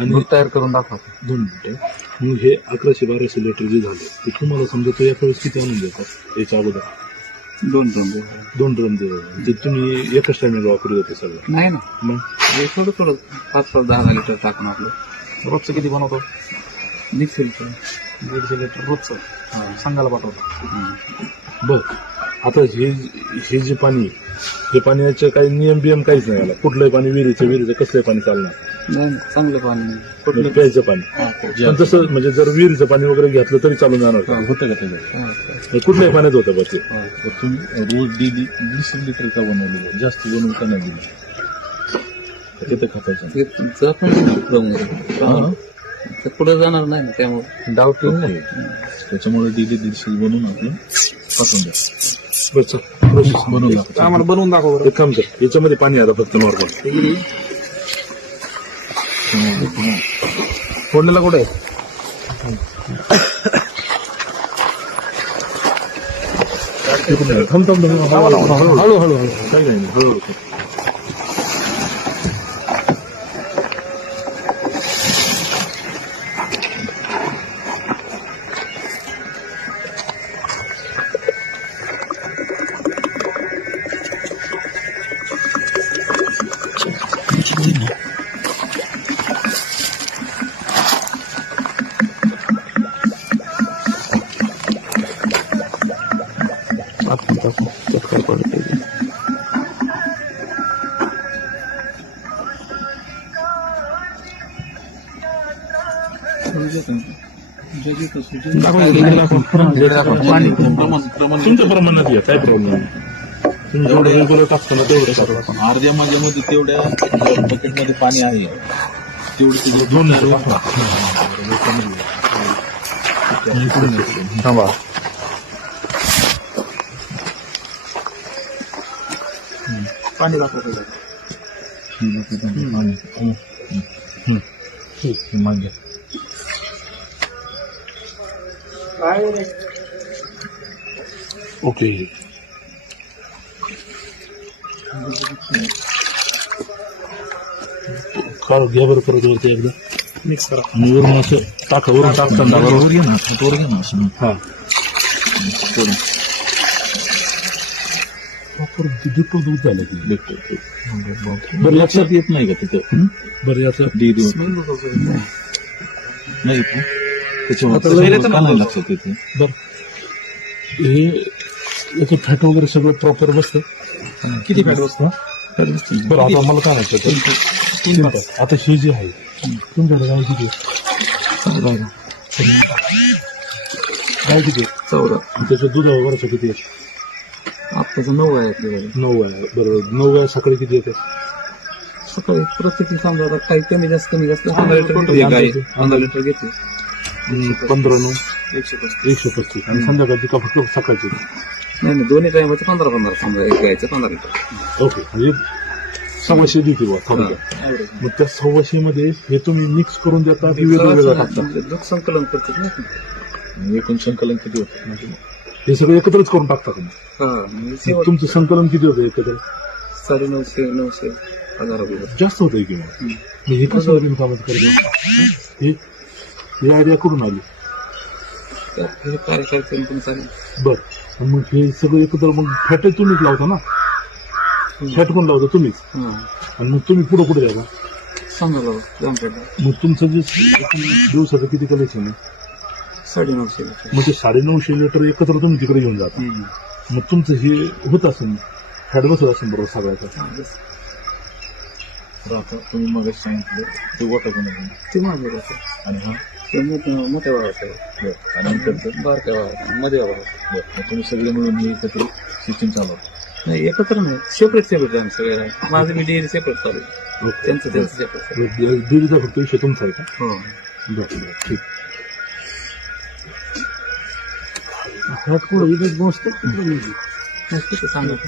आणि तयार करून दाखवा. 2 मिनिटं. मग हे 1100-1200 लिटर जे झालं ते तुम्हाला समजा तो एका वेळेस किती आणून देतात याच्या अगोदर? 2 ड्रम. 2 ड्रम ते तुम्ही एकच टायमिंगला वापरत होते सगळं? नाही ना, मग हे थोडं 5-10 लिटर टाकून आपलं. रोजचं किती बनवतो? 150 लिटर. 150 लिटर रोजचं सांगायला पाठवतो. बघ आता हे जे पाणी हे पाण्याचे काही नियम बियम काहीच नाही आला. कुठलंही पाणी विहिरीचं कसलंही पाणी चालणार नाही, चांगलं पाणी. कुठलं प्यायचं पाणी. पण तसं म्हणजे जर विहिरीचं पाणी वगैरे घेतलं तरी चालून जाणार का? होतं का त्याच्यात? कुठल्याही पाण्यात होतं बघ ते. तुम्ही रोज डेली 20 लिटर का बनवलेलं? जास्त बनवून का नाही दिलं? तिथं खपायचं पुढे जाणार नाही ना, त्यामुळे डाऊट नाही. त्याच्यामुळे डेली 150 बनवून आपण पाठवून द्या. बनवून आम्हाला बनवून दाखव. एक काम कर, याच्यामध्ये पाणी आता फक्त नॉर्मल. फोडलेला कुठे आहे? थांब हळूहळू काही नाही हळूहळू. तुमच्या प्रमाणात या काय प्रॉब्लेम नाही. तुम्ही जेवढं रेग्युलर टाकताना तेवढं टाका. अर्ध्या माझ्यामध्ये तेवढ्या बकेटमध्ये पाणी आहे तेवढं 2 लिटर थांबा. पाणी दाखवतो. मागे ओके. काढ घ्या बरं परत वरती एकदा मिक्स करा. आणि वरून असं टाका. वरून टाकताना वर घे ना, हातावर घे ना असं. हा डिपो दूध झालं ते. बरं लक्षात येत नाही का तिथं? बरं याचं नाही त्याच्यामुळे का नाही लक्षात येते? बरं हे याचं फॅट वगैरे सगळं प्रॉपर बसतं. किती फॅट बसतो? बरं आता मला काय म्हणायचं आता हे जे आहे तुमच्याकडे गाय किती आहे? गाय किती आहे? 14. त्याचं दूध वगैरे किती आहे? आत्ताचं 9 आहे आपल्याकडे. 9 आहे. बरोबर 9 आहे. सकाळी किती येते? सकाळी प्रत्येकी समजा काही कमी जास्त 15 लिटर घेते. 15 लिटर घेते. 15-9 135. आणि संध्याकाळची का फक्त सकाळची? नाही, दोन्ही टायमाचे 15 समजा. एक गायचं 15 लिटर. ओके. म्हणजे 100 देते बा थोडं. मग त्या 100 मध्ये हे तुम्ही मिक्स करून देता की वेगवेगळं टाकता? दूध संकलन करतात ना. एकूण संकलन किती होतं? हे सगळं एकत्रच करून टाकता तुम्ही? हा. तुमचं संकलन किती होतं एकत्र? 950 1000 रुपये. जास्त होतंय किंवा हे कसं तुम्ही कामात करतो? ही आयडिया करून आली? कार्यकर्ते पण चालेल. बरं. मग हे सगळं एकत्र मग फॅट तुम्हीच लावता ना? फॅट कोण लावता? तुम्हीच. आणि मग तुम्ही पुढं कुठे द्यायचा? समजा मग तुमचं जे दिवसाचं किती कलेक्शन आहे? 950 लिटर. मग ते 950 लिटर एकत्र तुम्ही तिकडे घेऊन जाता. मग तुमचं हे होत असेल फॅट बसत असेल बरोबर सगळ्याचा. आता तुम्ही मग सांगितलं ते गोटा कोण ते माझं होतं. आणि हा ते मोठ्या भावाचं आहे. आणि नंतर बारक्या भावाचं मध्ये भावाचं. तुम्ही सगळे मिळून हे एकत्र सिस्टीम चालवता? नाही, एकत्र नाही. सेपरेट आम्ही सगळे. माझं मी डेअरी सेपरेट चालू. त्यांचं सेपरेट. डेअरीचा फक्त विषय तुमचा आहे का? हो. बरं ठीक. फॅट कुठं विकत बसतो? सांगत